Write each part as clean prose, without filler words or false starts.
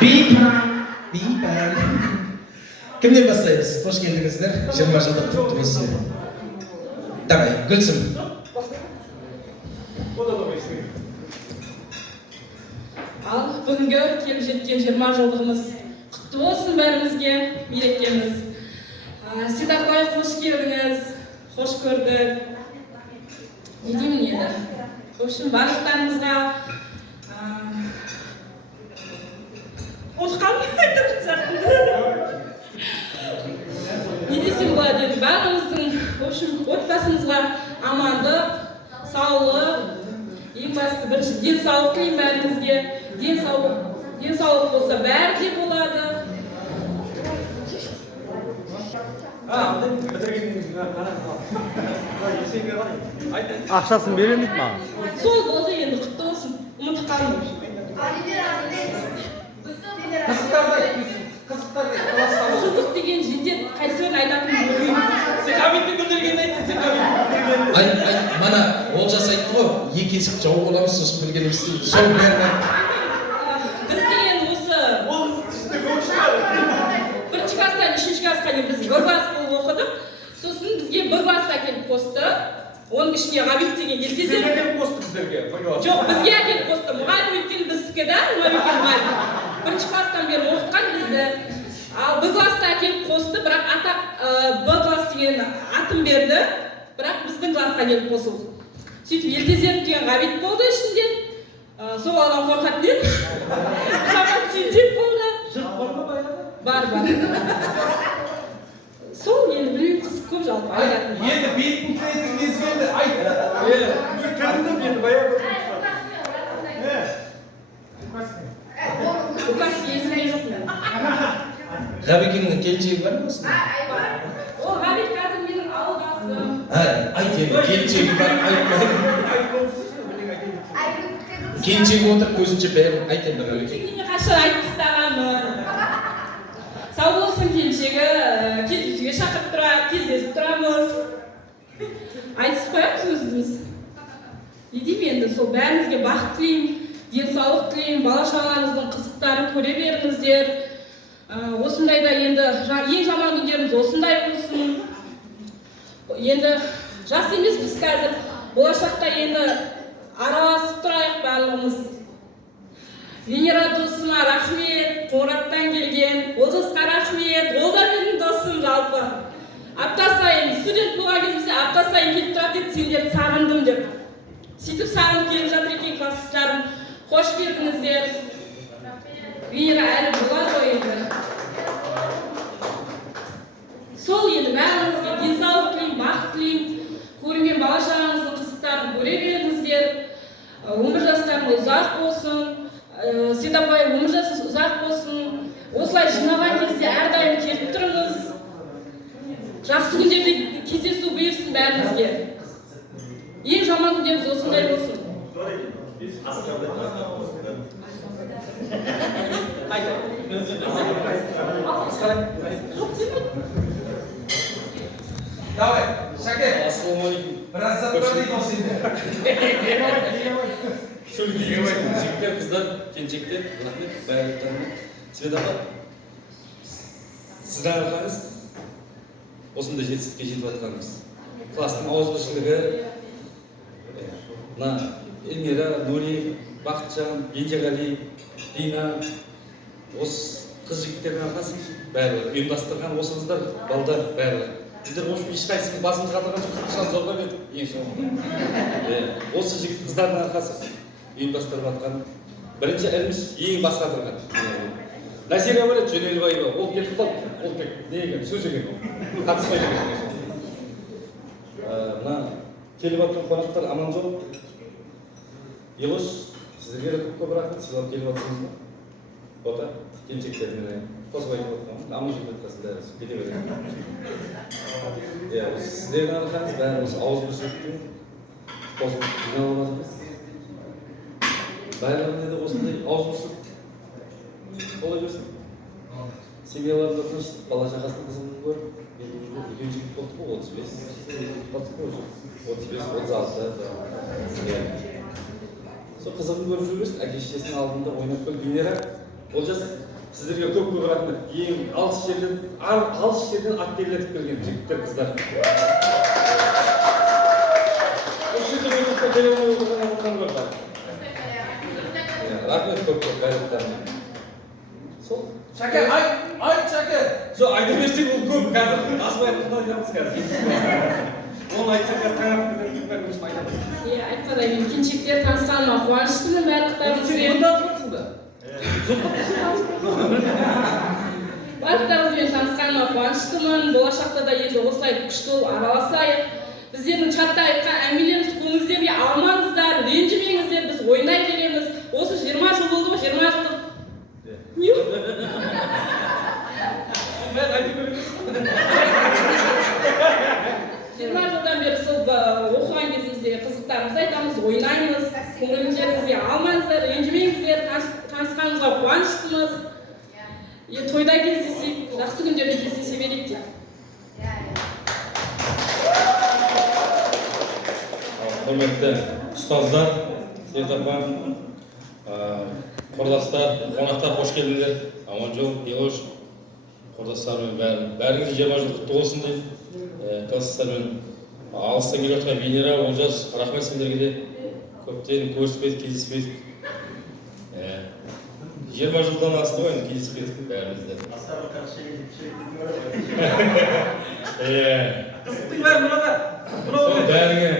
Бипан. Kimden başlayırız? Hoş geldinizler. 20 жылдық құттықтау. Давай, Гүлсім. Ал бүгінгі келіп жеткен 20 жылдығымыз құтты болсын бәрімізге, мерекеміз. Сидақбай, қош келдіңіз, қош көрдік. Не деймін еді? В общем, барлықтарыңызға не десем болады енді, бәріміздің, в общем, отбасымызға амандық, саулық, ең басты бірінші денсаулық тілеймін бәрімізге. Денсаулық болса бәрі де болады. Ақшасын беремейді ма? Сол болды енді, құтты болсын. Ұмытып қалдым. Қызық деген жедет қайсырын айтатын болмаймын. Сен Хамидтің күлдіргенін айтсың, сен Хамидтің күлдіргенін. Мана Олжас айтты ғой, екі есік жау боламыз, сосын білгеніміз сол бәріне. Біз деген осы бірінші класстан үшінші классқа дейін біз бір класс болып оқыдық. Сосын бізге бір класста келіп қосты. Оның ішіне Ғабит деген есесіз. Сіздерге келіп қосты біздерге. Жоқ, бізге әкеліп қосты. Мұғалім өйткені біздікі да, мұғалім. Бірінші класстан бері оқытқан бізді. Ал бір класста әкеліп қосты, бірақ Б класс деген атын берді. Бірақ біздің классқа келіп қосылды. Сөйтіп ертезерім деген Ғабит болды ішінде. Сол алған қорқатын еді. Қамат сүйдеп болды. Жұрт бар ма баяғы? Бар. Сол енді білмеймін, қызық көп жалпы. Енді бейттің тіздің мезгілді айт. Кәдімді енді баяғы. Бұқасы есімде жоқ мен. Ғабекеңнің келіншегі бар ма осында? Ол Ғабит қазір менің ауылдасым. Айт енді, келіншегі бар, келіншегі отыр, көзінше бәрін айт енді Ғабекең. Мен қашан айтып тастағанмын. Сау болсын келіншегі, кездесуге шақырып тұрады, кездесіп тұрамыз. Айтысып қоямыз өзіміз. Не деймін енді, сол бәріңізге бақыт тілеймін, денсаулық тілеймін, бала-шағаңыздың қызықтарын көре беріңіздер. Осындайда енді ең жаман күндеріміз осындай болсын. Енді жас емеспіз қазір, болашақта енді араласып тұрайық барлығымыз. Венера досыма рахмет, Қоңыраттан келген, Олжасқа рахмет, ол да менің досым жалпы. Апта сайын, студент болған кезімізде апта сайын келіп тұрады еді, сендерді сағындым деп. Сөйтіп сағынып келіп жатыр екен класстастарым. Қош келдіңіздер. Венера әлі болады ғой енді. Сол енді бәріңізге денсаулық тілеймін, бақыт тілеймін. Көрінген бала-шағаңыздың қызықтарын көре беріңіздер. Өмір жастарыңыз ұзақ болсын. Седапай өмір жасы ұзақ болсын. Осылай жинаған кезде әрдайым келіп тұрыңыз. Жақсы күндерде кездесу бұйырсын бәрімізге. Ең жаман күндеріміз осындай болсын. Давай, Шаке. Ассалаумалейкум. Біраз заттар дейді осы енді. Жігіттер, қыздар, келіншектер, рахмет, бәрі Светаға, сіздің арқаңыз осындай жетістікке жетіп жатқанымыз. Класстың ауызбіршілігі, Эльмира, Нури, Бақытжан, Бенжеғали, Дина, осы қыз жігіттердің арқасы бәрі ұйымдастырған осыңыздар, балдар бәрі. Сіздер ешқайсымыз басымыз қатырған жоқсыз, зорға бердік, ең соңында. Осы жігіт қыздардың арқасы ұйымдастырып жатқан бірінші іліміш ең бас қатырған. Нәсире бар еді, Жөнелбаева, ол кетіп қалды, ол тек не екен, сөз екен, қатыспай екен. Мына келіп жатқан қонақтар аман жол. Елош, сіздерге көп рахмет, сыйлап келіп жатсыңыз ба? Бота, келіншектермен қосып айтып жатқан, аман жол өткасында кете береді. Сіздердің арқаңыз бәрі осы ауызбіршіліктің қосып жиналып жатырмыз. Барлығында да осындай ауызбіршілік бола берсін. Семьяларында тыныштық, бала-шағасының қызығын көріп, үлкен жігіт болдық қой, 35 болдық қой, 35, 36. сол қызығын көріп жүрмесін, әке-шешесінің алдында ойнап кел Венера. Олжас, сіздерге көп-көп рахмет. Ең алыс жерден аттерлетіп келген жігіттер, қыздар. Осы жерде өтіп телефон отырған адамдар бар. Рахмет көп-көп бәрекелді. Сол. Шәке, айт Шәке. Жоқ, айта берсек ол көп, қазір асып айтқанда айтамыз қазір. Оны айтсақ қазір таңатып бәрін айтамыз. Айтқандай, мен келіншектер танысқаныма қуаныштымын, барлықтарыңызбен. Барлықтарыңызбен танысқаныма қуаныштымын. Болашақта да енді осылай күшті болып араласайық. Біздердің чатта айтқан әңгімелеріміз көңіліңіздерге алмаңыздар, ренжімеңіздер, біз ойнай береміз. Осы 20 жыл болды ма, 20 жылдық. Бәрін айтып береміз. 20 жылдан бері сол оқыған кезіміздегі қызықтарымызды айтамыз, ойнаймыз, көңіліңіздеріңізге алмаңыздар, ренжімеңіздер, танысқанымызға қуаныштымыз. Тойда кездесейік, жақсы күндерде кездесе берейік деп. Құрметті ұстаздар, Светапа, құрдастар, қонақтар қош келдіңдер. Аманжол, Елош, құрдастармен бәріңіз 20 жыл құтты болсын деп. Класстармен алыстан келіп жатқан Венера, Олжас, рахмет сендерге де. Көптен көріспедік, кездеспедік. 20 жылдан асты ғой, кездеспедік бәрімізді. Қызықтың бәрі мынада. Бәріңе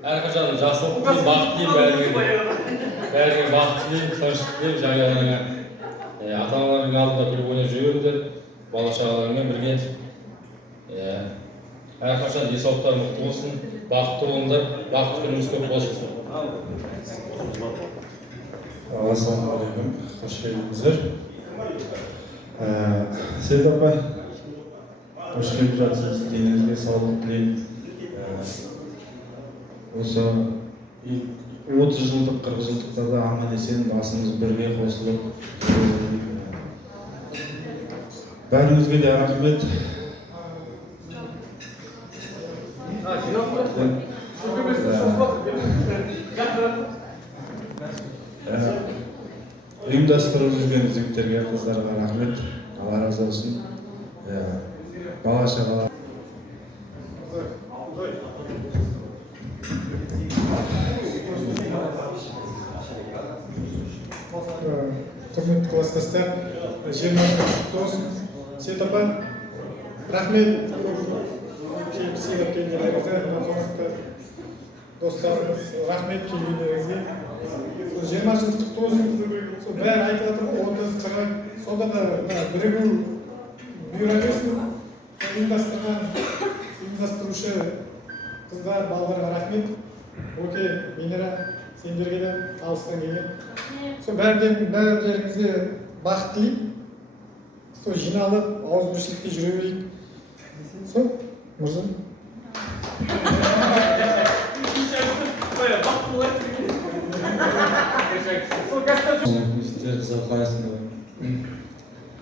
әрқашан жақсылық тілеймін, бақыт тілеймін бәріңе бақыт тілеймін, тыныштық тілеймін, жаңағыға ата-аналарың алдында күліп ойнап жүре беріңдер, бала-шағаларыңмен бірге. Әрқашан денсаулықтарың мықты болсын, бақытты болыңдар, бақытты күніңіз көп болсын. Ассалаумағалейкум, қош келдіңіздер. Светапа, қош келіп жатсыз, деніңізге саулық тілеймін. Осы 30 жылдық, 40 жылдықта да аман есен басымыз бірге қосылып, бәріңізге де рахмет. Ұйымдастырып жүрген жігіттерге, қыздарға рахмет. Алла разы болсын. Бала-шаға. Құрметті класстастар, 20 жыл құтты болсын. Светапа, рахмет. Келіп сыйлап келгендеріңізге, қонақтар, достарымыз, рахмет келгендеріңізге. 20 жыл құтты болсын. Бәрі айтып жатыр, 30-40, сонда да бірігу бұйыра берсін. Ұйымдастырушы қыздар, балаларға рахмет. Окей, Венера, сендерге де алыстан келген. Сол бәрілеріңізге бақыт тілеймін. Сол жиналып, ауызбіршілікте жүре берейік. Сол, мырза.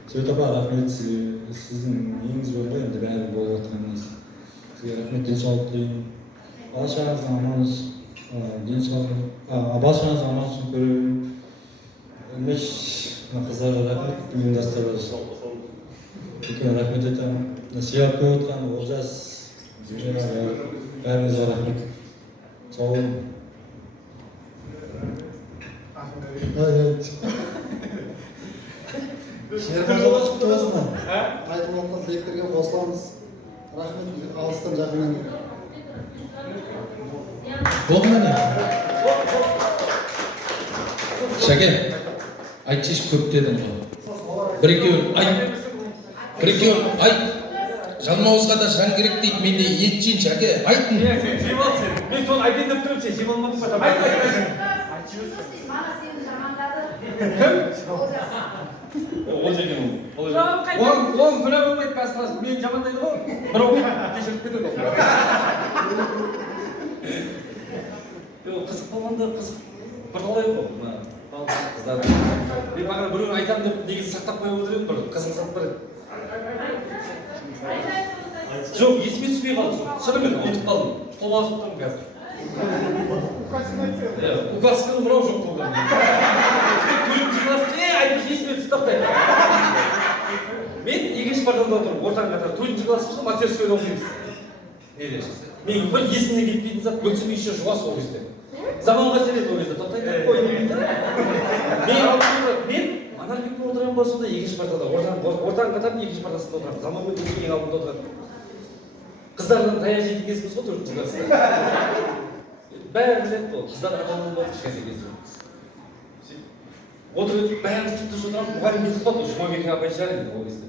Светапа, рахмет сіздің неңіз бар ғой, енді бәрі болып жатқан нәрсе. Сізге рахмет, денсаулық тілеймін. Бала-шағаңыздың аман болсын, бала-шағаңыздың аман болсын көремін. Мына қыздарға рахмет, ұйымдастырып жатыр. Үлкен рахмет айтамын. Сыйлап келіп отқан Олжас, бәріңізге рахмет. Сау болың. Жиырма құтты болсын. Айтып отқан тілектерге қосыламыз. Рахмет, алыстан жақыннан келген. Болды ма не? Шәке, айтшы көп дедің ғой. Бір-екеуін айт. Жалмауызға да жан керек дейді, мен де ет жейін Шәке, айтын. Сен жеп ал сен. Мен соны айтайын деп тұрмын, сен жеп алмадың ба? Айт. Ол жеген ол. Оң күнә болмайды қазір, мен жамандайды ғой. Бірау кешіріп кетеді ол. Қызық болғанда қызық бірталай ғой. Қыздар. Мен бағана біреуін айтамын деп негізі сақтап қойып отырмын, бір қызық сатып бар еді. Жоқ, есіме түспей қалды. Шынымен ұмытып қалдым. Қобалжып тұрмын қазір. Укасын айтса. Указканы мынау жоқ болған. 4-ші класс айтып есіме түсіп тоқтайды. Мен екінші партада отырмын, ортаң қатар 4-ші классымыз мастерскойда оқимыз. Неде? Мен бір есімнен кетпейтін зат Гүлсім еще жуас ол кезде. Заманға себеп ол кезде тоқтайды қой деймін. Мен Анарбекпен отырған болса да екінші партада, ортаң қатардың екінші партасында отырамын. Заманмен Гүлсім ең алдында отырады. Қыздардан таяқ жейтін кезіміз ғой 4-ші класста. Бәрі біледі бұл, қыздар атамын болды кішкентай кезде. Отырып өтіп, бәріміз тіпті отырамыз, мұғалім кетіп қалды, Жұмабек апай шығар енді ол кезде.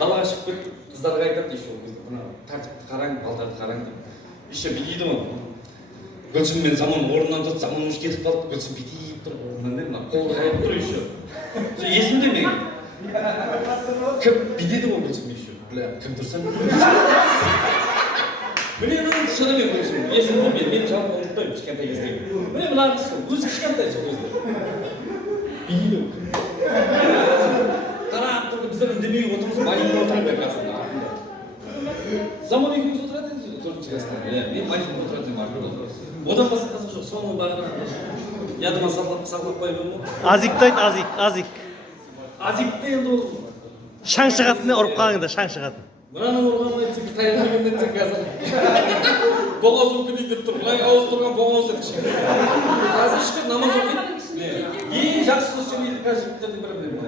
Далаға шығып кетіп, қыздарға айтады, еще тәртіпті қараң, балтарды қараң деп. Еще бүйтейді ғой. Гүлсім мен заман орнынан тұрды, заман уже кетіп қалды, Гүлсім бүйтейіп тұр, орнынан деп, қолды қайып тұр еще. Есімде мен. Кім бүйтейді ғой Гүлсім еще. Бля, кім тұрсам? Міне мынаны шынымен Гүлсім, есімде мен жалпы ұмытпаймын кішкентай кезде. Міне мынаны өзі кішкентай сол кезде. Бейді. Қарап тұрды, біздер үндемей отырмыз, Маликпен отырады қасында. Заман екеуміз отырады енді, 4-ші класста. Мен Маликпен отырады деймін артында. Одан басқа қызық жоқ, соның бағына. Ядыма сақлап қойып ма? Азикті айт, азик. Азикті енді ол. Шаң шығатыны ұрып қалыңда, шаң шығатын. Мынаны ұрғанын айтсың, тайғанын айтсың қазір. Боғаз өкіді деп тұр, бұлай ауыз тұрған боғаз өтішкен. Қазір ішкі намаз өкіді. Ең жақсы сөйлейді қазір жігіттердің бірі білемін.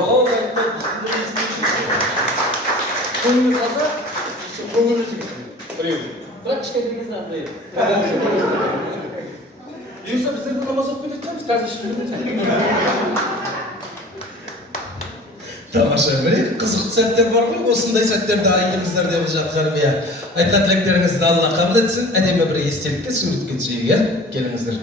Боғаз айтты. Көңілі таза, көңілі жігіт. Біреу. Бірақ кішкентай кезде андай еді. Бұйырса біздерді намаз өкіді етеміз, қазір ішкі білеміз. Тамаша, міне қызықты сәттер бар ғой, осындай сәттерді айтыңыздар деп жатқаным иә. Айтқан тілектеріңізді Алла қабыл етсін, әдемі бір естелікке суретке түсейік иә. Келіңіздер.